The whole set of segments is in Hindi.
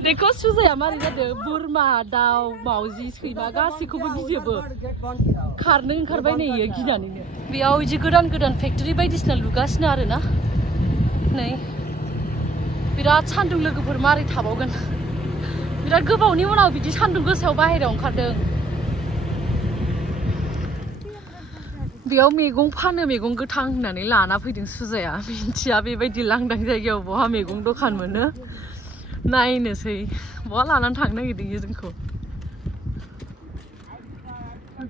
देखो सुजाया मारै जादों बोरमा दाउ मावजि सैमा गासैखौबो गिजोबो खारनो ओंखारबाय नै इयो गिनानैनो बेयाव इदि गोदान गोदान फेक्टरि बायदिसिना लुगासिनो आरोना नै बिराद सान्दुं लोगोफोर मारै थाबावगोन बिराद गोबावनि उनाव बिदि सान्दुं गोसायाव बाहेरायाव ओंखारदों बेयाव मैगं फानो मैगं गोथां होननानै लाना फैदों सुजाया मिन्थिया बेबायदि लांदां जायगायाव बहा मैगं दखान मोनो नायनोसै बहा लानानै थांनो नागिरदों इयो जोंखौ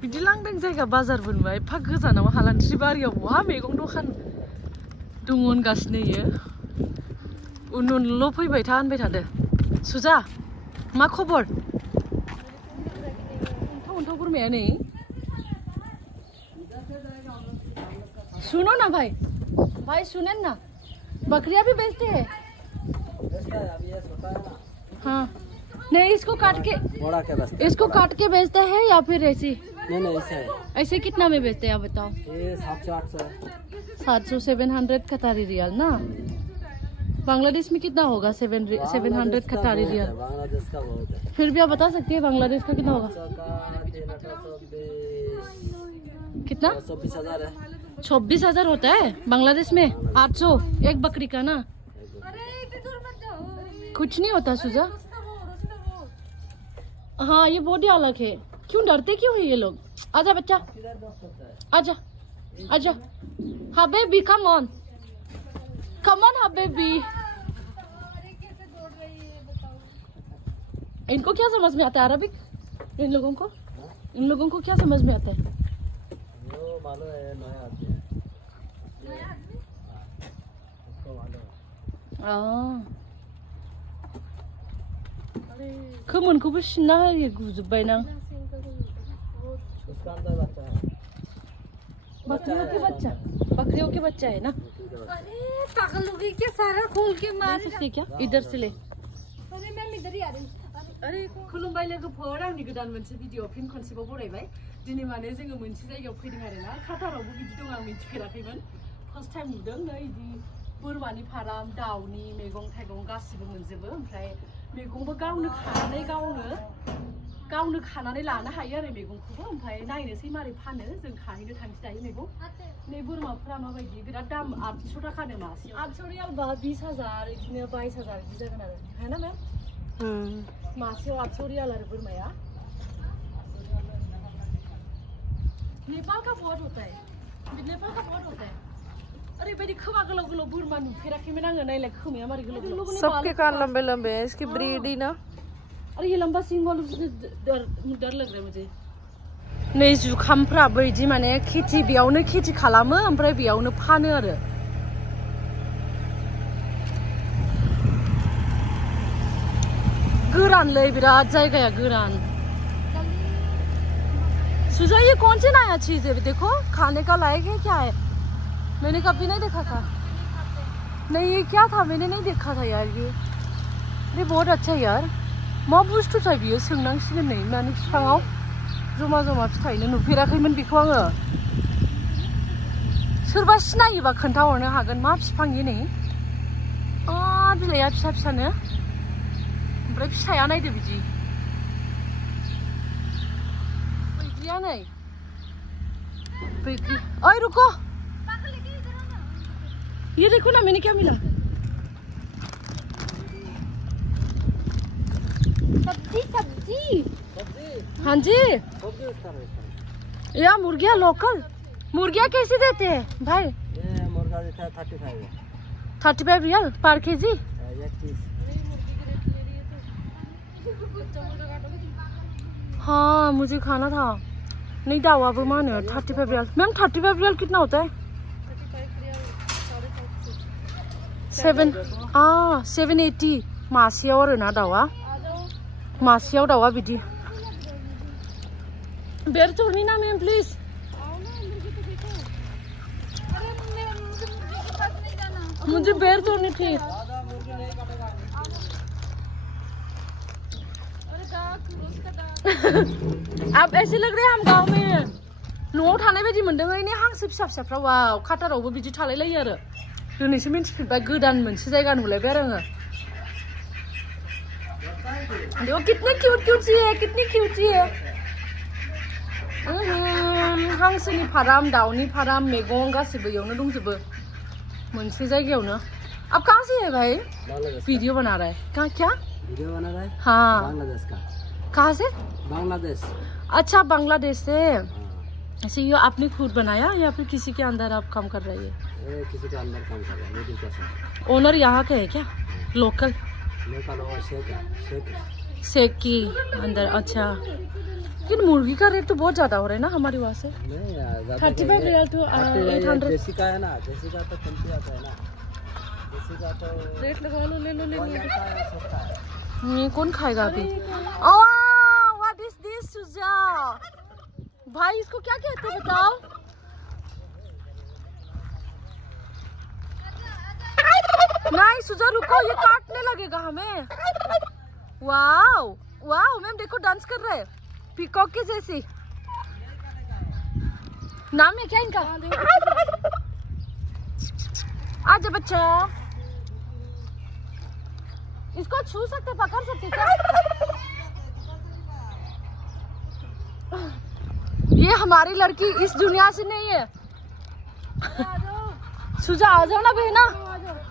बिदि लांदां जायगा बाजारबो नुबाय एफा गोजानाव हालान्थ्रि बारियाव बहा मैगं दखान दङ होनगासिनो इयो उन उनल' फैबाय था होनबाय थादो सुजा मा खबर अन्थाव बोरमाया नै सुनो ना भाई भाई सुने ना बकरियां भी बेचते हैं हाँ नहीं इसको काट के बेचते हैं या फिर ऐसे नहीं ऐसे कितना में बेचते हैं आप बताओ ये 700 700 कतारी रियाल ना बांग्लादेश में कितना होगा 700 कतारी रियाल बांग्लादेश का बहुत है फिर भी आप बता सकते हैं बांग्लादेश का कितना होगा कितना 26,000 है 26,000 होता है बांग्लादेश में 800 एक बकरी का ना कुछ नहीं होता सुजा हाँ ये बहुत ही अलग है क्यों डरते क्यों है ये लोग आजा बच्चा आजा आजा हबीबी कम ऑन हबीबी इनको क्या समझ में आता है अरबिक इन लोगों को क्या समझ में आता है खोमोनखौबो सिनना होयो गुजोब्बाय ना बकरियों के बच्चा है ना अरे पागल हो गई क्या सारा खोल के मार सकते क्या इधर से ले अरे मैम इधर ही आ रही अरे खुलुमबाय लोगोफोर आंनि गोदान मोनसे भिडिअ फिन खनसेबाव बरायबाय दिनै माने जोङो मोनसे जायगायाव फैदों आरोना काटारावबो बिदि दं आं मिथिफेराखैमोन फार्स्ट टाइम नुदों नै इदि बोरमानि फाराम दाउनि मैगं थाइगं गासिबो मोनजोबो ओमफ्राय मैगंबो गावनो खानानै लानो हायो आरो मैगंखौबो ओमफ्राय नायनोसै मारै फानो जों खाहैनो थांसै दायो मैगं नै बोरमाफोरा माबायदि बिराद दाम 800 थाखानो मासे 800 रियाल बा 20,000 बिदिनो 22,000 बिदि जागोन आरो है ना मैम मासेयाव 800 रियाल आरो बोरमाया नेपाल का बहुत होता है ओरैबायदि खोमा गोलाव गोलाव बोरमा नुफेराखैमोन आङो नायलाय खोमाया मारै गोलाव गोलाव सबके कान लंबे लंबे हैं इसकी ब्रीड ही ना अरे ये लंबा सिंग वालों से डर लग रहा है मुझे नै जुखामफ्राबो इदि माने खेथि बेयावनो खेथि खालामो ओमफ्राय बेयावनो फानो आरो गोरानलै बिराद जायगाया गोरान सुजा ये कौन सी नया चीज है देखो खाने का लायक है क्या है मैंने कभी नहीं देखा था नहीं ये क्या था मैंने नहीं देखा था यार ये बहुत अच्छा है यार मा बुस्थु थाय बियो सोंनांसिगोन नै माने बिफाङाव जमा जमा फिथाइनो नुफेराखैमोन बेखौ आङो सोरबा सिनायोबा खोन्थाहरनो हागोन मा बिफां इयो नै बिलाइया फिसा फिसानो ओमफ्राय फिथाइया नायदो बिदि बैग्रिया नै बैग्रि ओइ रुको ये देखो ना मैंने क्या मिला सब्जी हाँ जी या मुर्गिया लोकल मुर्गिया कैसे देते हैं भाई ये मुर्गा देता है 35 रियाल पर केजी हाँ मुझे खाना था नहीं दावाबो मा होनो 35 रियाल मैम 35 रियाल कितना होता है 780 मासेयाव आरोना दावा मासेयाव दावा बिदि बेर तोड़नी ना मैम प्लीज मुझे बेर तोड़नी थी अब ऐसे लग रहे हैं हम गांव में न'आव थानाय बायदि मोनदों ओइने हांसो फिसा फिसाफ्रा वाव काटारावबो बिदि थालायलायो आरो दिनैसो मिन्थिफिनबाय गोदान मोनसे जायगा नुलायबाय आरो आङो देखो कितने क्यूट क्यूट सी है, कितनी क्यूट सी है। हांसोनि फाराम, दाउनि फाराम, मैगं गासिबो इयावनो दंजोबो मोनसे जायगायावनो। अब कहाँ से है भाई? वीडियो बना रहा है। कहाँ क्या वीडियो बना रहा है? हाँ। बांग्लादेश का। कहाँ से? बांग्लादेश। अच्छा, बांग्लादेश से। ऐसे ये आपने खुद बनाया या फिर किसी के अंदर आप काम कर रहे हैं? किसी के अंदर काम कर रहा है, मिडिल क्लास। ओनर यहाँ के है क्या? लोकल? लोकल और शेख शेख की अंदर। अच्छा, लेकिन मुर्गी का रेट तो बहुत ज्यादा हो रहा है ना हमारे वहाँ से। 35 रियाल तो 800। देसी का है ना, देसी का तो 20 आता है ना, देसी का तो रेट लगा लो, ले लो ले लो। सस्ता है। नहीं, कौन खाएगा अभी? व्हाट इज दिस सुजा? भाई इसको क्या कहते हैं बताओ? नहीं सुजा रुको, ये काटने लगेगा हमें। वाओ वाओ मैम देखो डांस कर रहे हैं पीकॉक के जैसी। नाम है क्या इनका? आजा बच्चा, इसको छू सकते, पकड़ सकते क्या? ये हमारी लड़की इस दुनिया से नहीं है। सुजा आ जाओ ना बहना।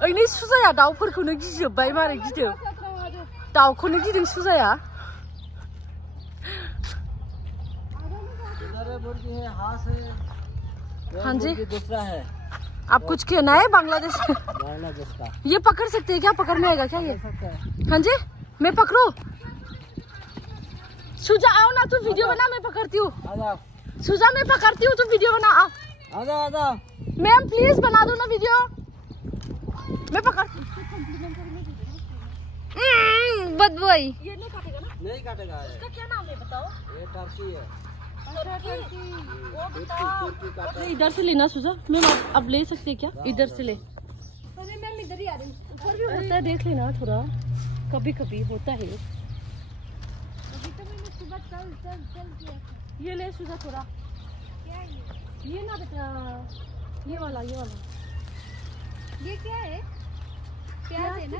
ओइनै सुजाया दाउफोरखौनो गिजोब्बाय, मारै गिदों? दाउखौनो गिदों सुजाया। हाँ जी, दूसरा है। आप कुछ कहना है? बांग्लादेश का ये पकड़ सकते हैं क्या? पकड़ने आएगा क्या ये? हाँ जी, मैं पकड़ू? सुजा आओ ना, तू वीडियो बना, मैं पकड़ती हूँ। सुजा मैं पकड़ती हूँ, तू वीडियो बना। आओ मैम प्लीज बना दो ना वीडियो, मैं पकड़ती हूँ। बदबोई ये नहीं काटेगा ना? नहीं काटेगा। इसका क्या नाम है बताओ? ये टर्की है। इधर से लेना सुजा। मैम अब ले सकते हैं क्या? इधर से ले। अरे मैम इधर ही आ रही हूँ। ऊपर भी होता है, देख लेना थोड़ा, कभी कभी होता है। अभी तो मैंने सुबह चल किया था। ये ले सुजा थोड़ा। क्या है ये ना बेटा, ये वाला ये क्या है? प्याज है ना?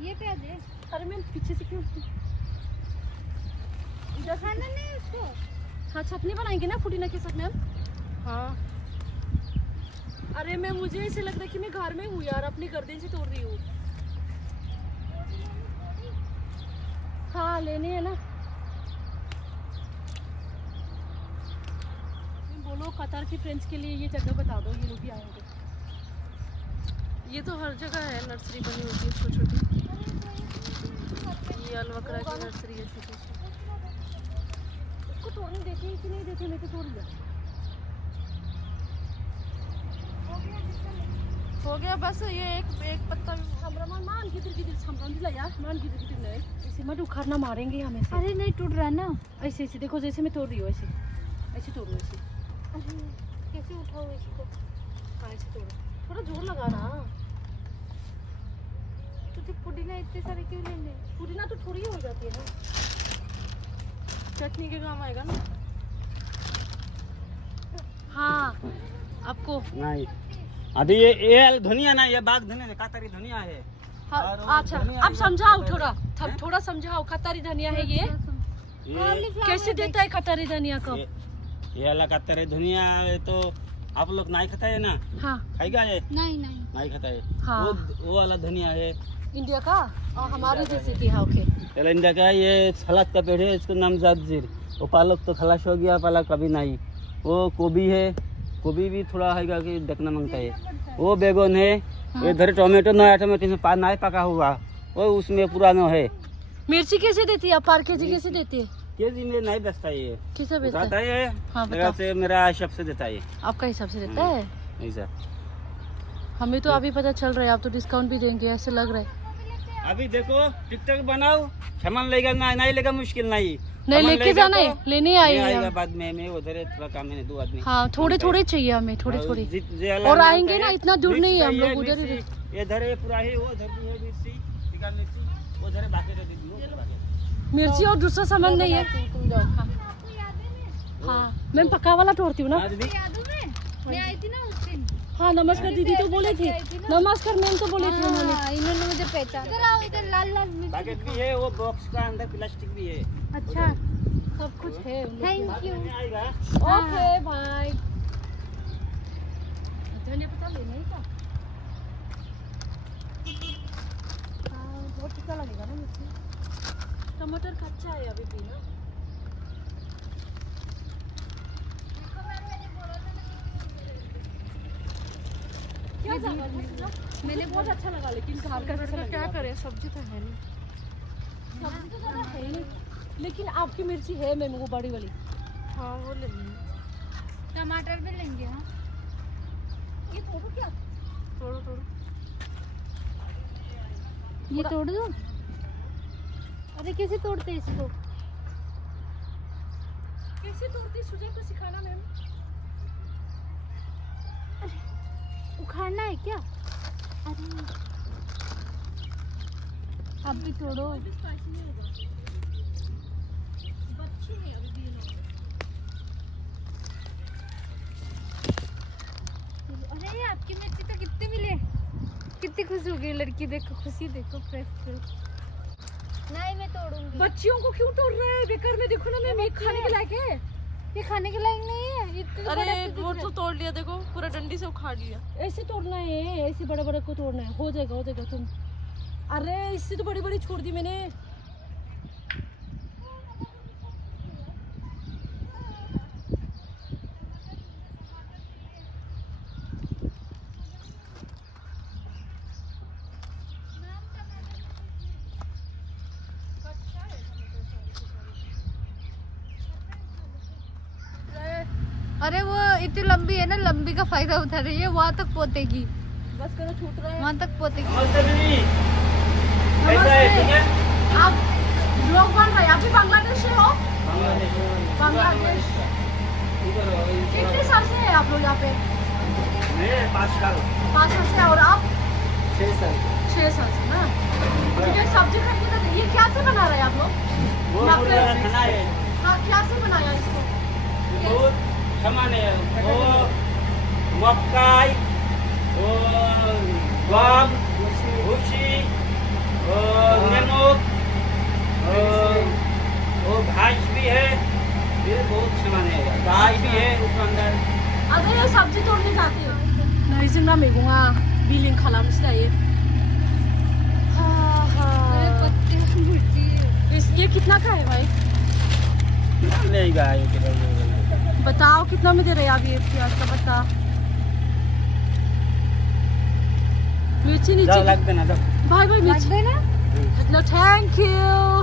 ये प्याज है। अरे मैम पीछे से क्यों? इधर खाना नहीं है उसको। हाँ चटनी बनाएंगे ना पुदीना के साथ मैम। हाँ अरे मैम मुझे ऐसे लग रहा है कि मैं घर में हूँ यार, अपनी गर्दन से तोड़ रही हूँ। हाँ लेने है ना। बोलो कतार की फ्रेंड्स के लिए ये जगह बता दो, ये लोग भी आएंगे। ये तो हर जगह है, नर्सरी बनी होती है छोटी छोटी। ये अलवकरा की नर्सरी है छोटी सी। इसको तोड़ने देखे कि नहीं देखे? मैं तो तोड़ लिया। हो गया बस, ये एक पत्ता भी। मान गिर सामने यार, मान गिर नहीं ऐसे मत उखाड़ना, मारेंगे हमें से। अरे नहीं टूट रहा ना। ऐसे ऐसे देखो, जैसे मैं तोड़ रही हूँ ऐसे ऐसे तोड़ो ऐसे। कैसे उठाओ इसको? हाँ ऐसे तोड़ो, थोड़ा जोर लगा ना। तुझे पुदीना इतने सारे क्यों लेने? पुदीना तो थोड़ी हो जाती है ना, चटनी के काम आएगा ना। हाँ आपको नहीं अभी ये धनिया ना, ये बाग धनिया, कातरी धनिया है। हाँ, अच्छा अब समझाओ थोड़ा समझाओ। कतारी धनिया है ये कैसे देता है? कतारी धनिया को ये वाला कातरी धनिया है तो आप लोग नहीं खाता है ना? हाँ खाएगा ये? नहीं खाता है। हाँ। वो वाला धनिया है इंडिया का और हमारे जैसे की। हाँ ओके, चलो इंडिया का। ये सलाद का पेड़ है, इसको नाम जातजीर। वो पालक तो खलास हो गया, पालक कभी नहीं। वो गोभी है, गोभी भी थोड़ा है कि देखना मांगता है। वो बैगन है। हाँ। इधर टोमेटो, नया टोमेटो में नहीं पका हुआ, वो उसमें पुराना है। मिर्ची कैसे देती है? पर केजी कैसे देती है? केजी में नहीं बेचता ये, कैसे बेचता बताता है? है। हाँ मेरा बताओ। मेरा हिसाब से देता है। आपका हिसाब से देता है? ऐसा हमें तो अभी पता चल रहा है, आप तो डिस्काउंट भी देंगे ऐसे लग रहा है। अभी देखो टिकटॉक बनाओ, सामान लेगा नहीं लेगा मुश्किल नहीं लेके जाना है, लेने आई है बाद में। मैं उधर थोड़ा काम है, 2 आदमी। हाँ थोड़े चाहिए हमें, थोड़े और आएंगे ना, इतना दूर नहीं है हम लोग। उधर इधर है पूरा है, वो उधर भी है मिर्ची, उधर है बाकी रह दी मिर्ची और दूसरा सामान नहीं है। तुम जाओ। हाँ मैं पक्का वाला तोड़ती हूँ ना। याद है मैं आई थी ना उस दिन। हाँ नमस्कार दीदी तो बोले थे, नमस्कार मैम तो बोले थे उन्होंने। इन्होंने मुझे पहचाना। इधर आओ, इधर लाल लाल मिर्च। पैकेट भी है, वो बॉक्स का अंदर प्लास्टिक भी है। अच्छा सब कुछ है उन लोग के थैंक पास। यू। आएगा। Okay bye. धनिया पत्ता लेना है क्या? बहुत टीका लगेगा ना मुझे। टमाटर कच्चा है अभी भी ना। क्या जाना मैंने बहुत अच्छा लगा, लेकिन घर का अच्छा क्या करें, सब्जी तो है नहीं। सब्जी तो ज़्यादा है नहीं, लेकिन आपकी मिर्ची है मैम वो बड़ी वाली। हाँ वो ले लेंगे। टमाटर भी लेंगे। हाँ ये तोड़ो क्या? तोड़ो तोड़ो। ये तोड़ दो। अरे कैसे तोड़ते हैं इसको? कैसे तोड़ती सुजय को सिखाना मैम। उखाड़ना है क्या? अरे अब भी तोड़ो। स्पाइसी नहीं होगा, बच्ची है अभी भी ना। अरे आपकी मिर्ची तो कितने मिले? कितनी खुश हो गई लड़की, देखो खुशी, देखो फ्रेश फ्रेश। नहीं मैं तोड़ूंगी। बच्चियों को क्यों तोड़ रहे हैं बेकार में? देखो ना मैम, ये खाने के लायक है। ये खाने के लायक नहीं है। इतने अरे बड़े वो तो तोड़ लिया, देखो पूरा डंडी से उखाड़ लिया। ऐसे तोड़ना है, ऐसे बड़े बड़े को तोड़ना है। हो जाएगा तुम। अरे इससे तो बड़ी बड़ी छोड़ दी मैंने। अरे वो इतनी लंबी है ना, लंबी का फायदा उठा रही है, वहाँ तक पोतेगी। बस करो, छूट रहा है। वहाँ तक पोतेगी। नमस्ते दीदी, कैसा है? ठीक है? आप लोग बन रहे, आप भी बांग्लादेश से हो? बांग्लादेश। इधर आओ, इधर कितने आओ। साल से है आप लोग यहाँ पे? मैं 5 साल 5 साल से। और आप? 6 साल 6 साल से ना। ठीक है, सब्जी खरीदने का ये क्या से बना रहे हैं आप लोग? वो यहाँ पे- मेरा खाना है। हाँ, क्या से बनाया इसको? बहुत सामान है, वो मक्काई, वो गम, भूसी, और नमक, और वो घास भी है, ये बहुत सामान है, गाय भी है उसके अंदर। अरे ये सब्जी तोड़ने जाती हो? नहीं जिंगा मेगुंगा बिलिंग खालाम सिदाये। हाँ अरे हाँ। पत्ते मिर्ची। ये कितना का है भाई? लेगा ये बताओ कितना में दे रहे हैं आप ये प्याज का पत्ता? मिर्ची नीचे लग देना, भाई लग मिर्ची। गए ना? No thank you.